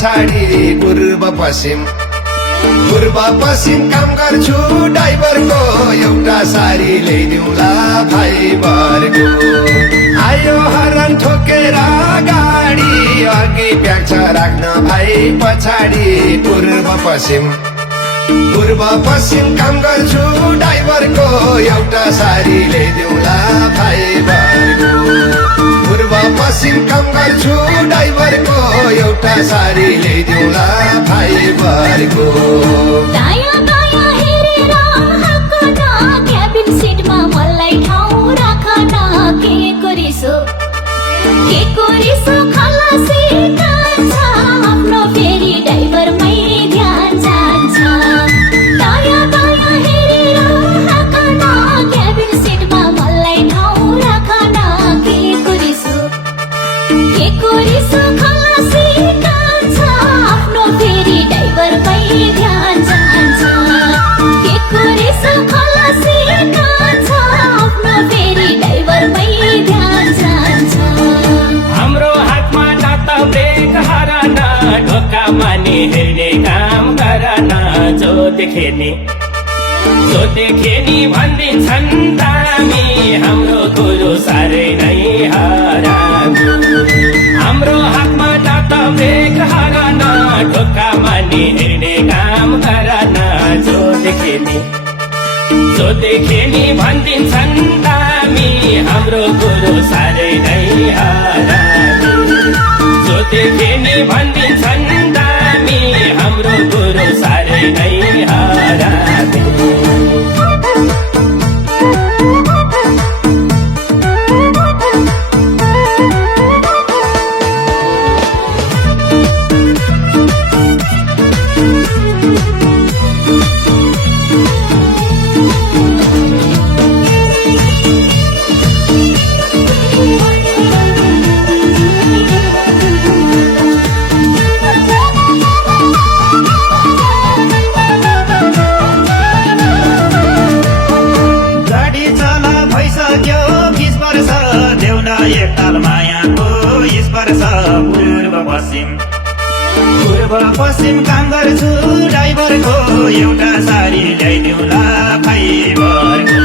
पछाडि पूर्व पश्चिम काम गर्छु ड्राइभरको एउटा सारी ल्याइदिउँला फाइबरको आयो हरन ठोकेर गाडी अघि प्याक्छ राख्न भाइ पछाडि पूर्व पश्चिम काम गर्छु ड्राइभरको एउटा सारी ल्याइदिउँला फाइबरको पूर्व पश्चिम काम गर्छु ड्राइभरको एउटा सारी ल्याइदिउँला फाइबरको दायाँ बायाँ हेरेर हाक्न क्याबिन सिटमा मलाई ठाउँ राख्न के रिसो खलासी कान्छ आफ्नो फेरि ड्राइभरमै ध्यान जान्छ दायाँ बायाँ हेरेर हाक्न क्याबिन सिटमा मलाई ठाउँ राख्न के रिसो खलासी कान्छ आफ्नो फेरि ड्राइभरमै ध्यान जान्छ खलासी कान्छ आफ्नो फेरि ड्राइभरमै ध्यान जान्छ हाम्रो हातमा जात ब्रेक हरान ढोका माने हेर्ने काम गरन जो देखेनी भनिदिन्छन् दामी हाम्रो कुरो साह्रै नै हराम्रो हाम्रो हातमा जात ब्रेक हरान ढोका माने हेर्ने काम गरन जो देखेनी भनिदिन्छन् दामी हाम्रो कुरो साह्रै नै हराम्रो जो देखेनी भनिदिन्छन् दामी हाम्रो कुरो साह्रै नै हराम्रो पूर्व पश्चिम काम गर्छु ड्राइभरको एउटा सारी ल्याइदिउँला फाइबरको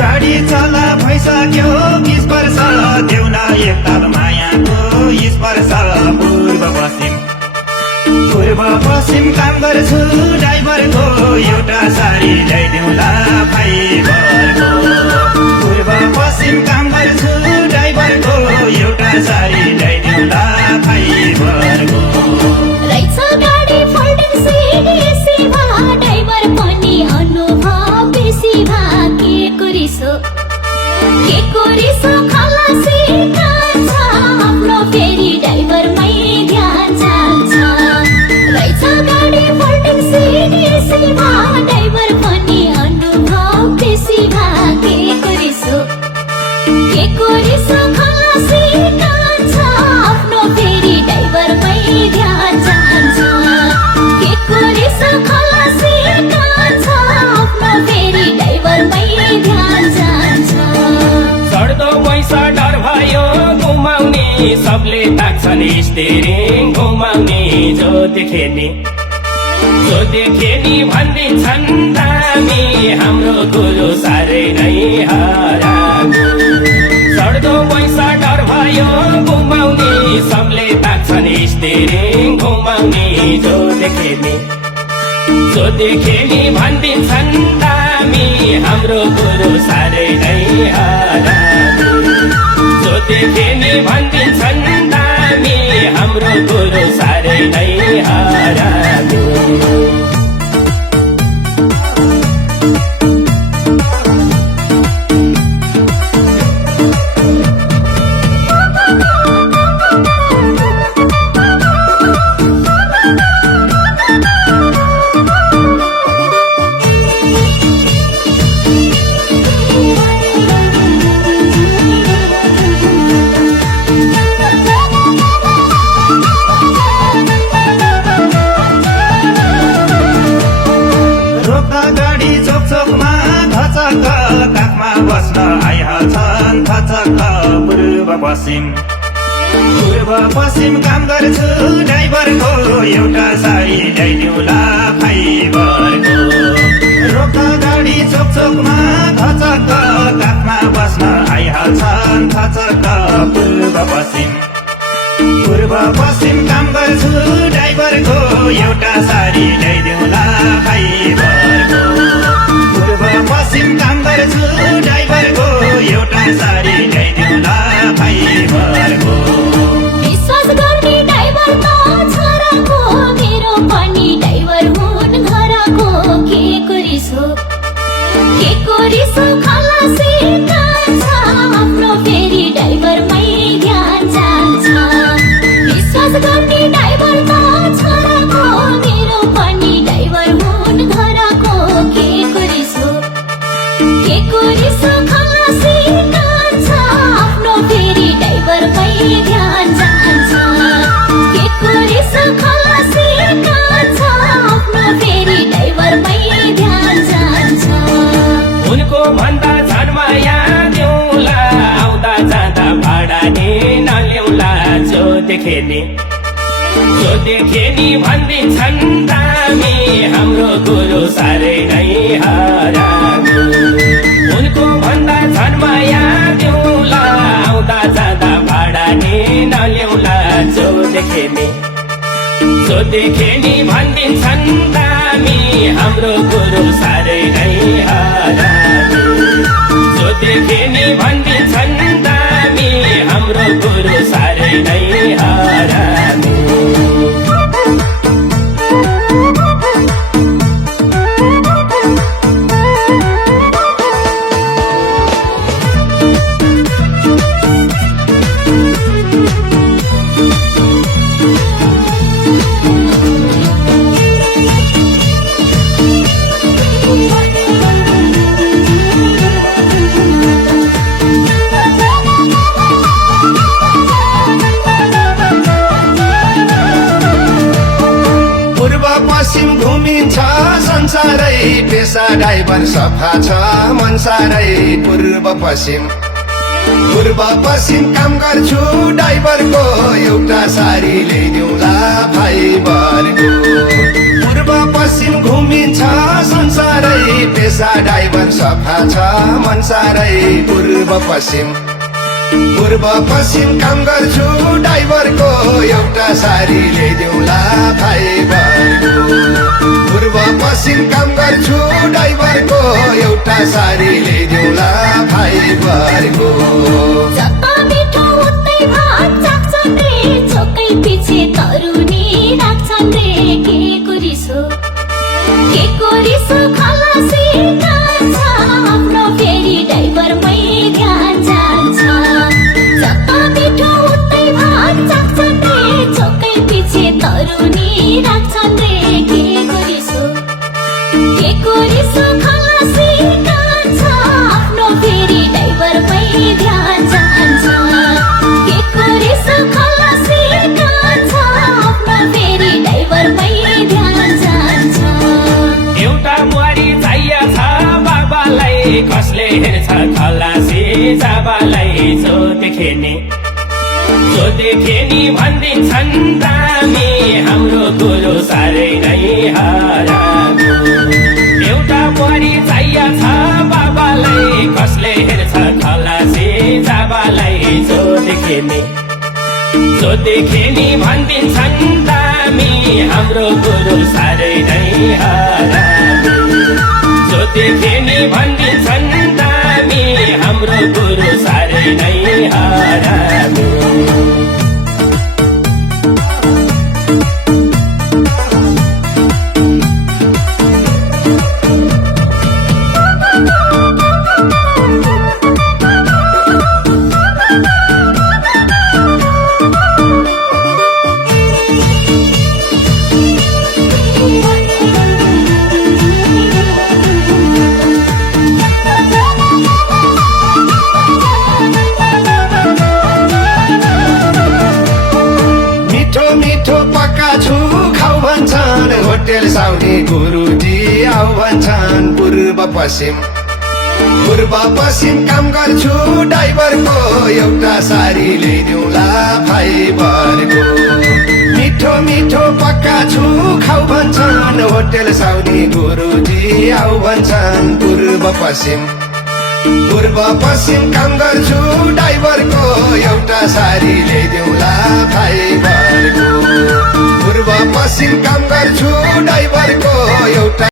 गाडी चला भइसक्यो 20 वर्ष देउन एकताल मायाको स्पर्श पूर्व पश्चिम काम गर्छु ड्राइभरको एउटा सारी ल्याइदिउँला फाइबरको पूर्व पश्चिम काम गर्छु ड्राइभरको एउटा सारी ल्याइदिउँला फाइबरको रहेछ गाडी फोल्डिङ सिट एसी भा ड्राइभर पनि अनुभव बेसी भा के रिसो खलासी कान्छ आफ्नो फेरि ड्राइभरमै ध्यान जान्छ रहेछ गाडी फोल्डिङ सिट एसी भा ड्राइभर पनि अनुभव बेसी भा के रिसो खलासी कान्छ आफ्नो फेरि ड्राइभरमै ध्यान जान्छ खलासी कान्छ आफ्नो फेरि ड्राइभरमै ध्यान जान्छ चढ्दो पैसा डर भयो घुमाउने सबले ताक्छन् स्टेरिङ घुमाउने जो देखेनी भनिदिन्छन् दामी हाम्रो कुरो साह्रै नै हराम्रो चढ्दो पैसा डर भयो घुमाउने सबले ताक्छन् स्टेरिङ घुमाउने जो देखेनी भनिदिन्छन् दामी हाम्रो कुरो साह्रै नै हराम्रो जो देखेनी भनिदिन्छन् दामी हाम्रो कुरो साह्रै नै हराम्रो पूर्व पश्चिम काम गर्छु ड्राइभरको एउटा साडी ल्याइदिउँला फाइबरको रोक गाडी चोक चोकमा थचक्क काखमा बस्न आइहाल्छन् थचक्क पूर्व पश्चिम काम गर्छु ड्राइभरको एउटा साडी ल्याइदिउँला फाइबरको पूर्व पश्चिम काम गर्छु ड्राइभरको एउटा साडी ल्याइदिउँला फाइबरको विश्वास गर्ने ड्राइभर त छोराको मेरो पनि ड्राइभर हुन् घरको के रिसो खलासी कान्छ आफ्नो फेरि ड्राइभरमै ध्यान जान्छ विश्वास गर्ने ड्राइभर त छोराको मेरो पनि ड्राइभर हुन् घरको के रिसो खलासी कान्छ आफ्नो फेरि ड्राइभरमै ध्यान जान्छ के रिसो खलासी कान्छ आफ्नो फेरि ड्राइभरमै ध्यान जान्छ उनको भन्दा झन्माया देउला आउँदा जाँदा भाडा नि नल्याउला जो देखे नि भनिदिन्छन् दामी हाम्रो गुरु साह्रै नै हरामी उनको भन्दा झन्माया देउला आउँदा जाँदा भाडा नि नल्याउला जो देखे नि भनिदिन्छन् दामी हाम्रो गुरु साह्रै नै हरामी जो देखे नि भनिदिन्छन् दामी हाम्रो गुरु साह्रै नै हरामी पश्चिम घुमिन्छ संसारै पेसा ड्राइभर सफा छ मनसारै पूर्व पश्चिम काम गर्छु ड्राइभरको एउटा साडी ल्याइदिउँला फाइबरको पूर्व पश्चिम घुमिन्छ संसारै पेसा ड्राइभर सफा छ मनसारै पूर्व पश्चिम काम गर्छु ड्राइभरको एउटा साडी ल्याइदिउँला फाइबरको पूर्व पश्चिम काम गर्छु ड्राइभरको एउटा साडी ल्याइदिउँला फाइबरको जता मिठो उतै भात चाख्छन् रे चोकै पछि तरुनी राख्छन् रे के रिसो खलासी कान्छ आफ्नो फेरि ड्राइभरमै ध्यान जान्छ जता मिठो उतै भात चाख्छन् रे चोकै पछि तरुनी राख्छन् रे के रिसो खलासी कान्छ आफ्नो फेरि ड्राइभरमै ध्यान जान्छ के रिसो खलासी कान्छ आफ्नो फेरि ड्राइभरमै ध्यान जान्छ एउटा बुहारी चाहिएको छ बाबालाई कसले हेर्छ खलासी जाबालाई जो देखे नि भनिदिन्छन् दामी हाम्रो गुरु साह्रै नै हरामी एउटा बुहारी चाहिएको छ बाबालाई कसले हेर्छ खलासी जाबालाई जो देखे नि भनिदिन्छन् दामी हाम्रो गुरु साह्रै नै हरामी जो देखे नि भनिदिन्छन् दामी हाम्रो गुरु साह्रै नै हरामी होटेल साउनी गुरुजी आउ भन्छन् पूर्व पूर्व पश्चिम काम गर्छु ड्राइभरको एउटा सारी ल्याइदिउँला फाइबरको मिठो मिठो पक्का छु खाउ भन्छन् होटेल साउदी गुरुजी आउ भन्छन् पूर्व पश्चिम काम गर्छु ड्राइभरको एउटा सारी ल्याइदिउँला फाइबरको पूर्व पश्चिम काम गर्छु ड्राइभरको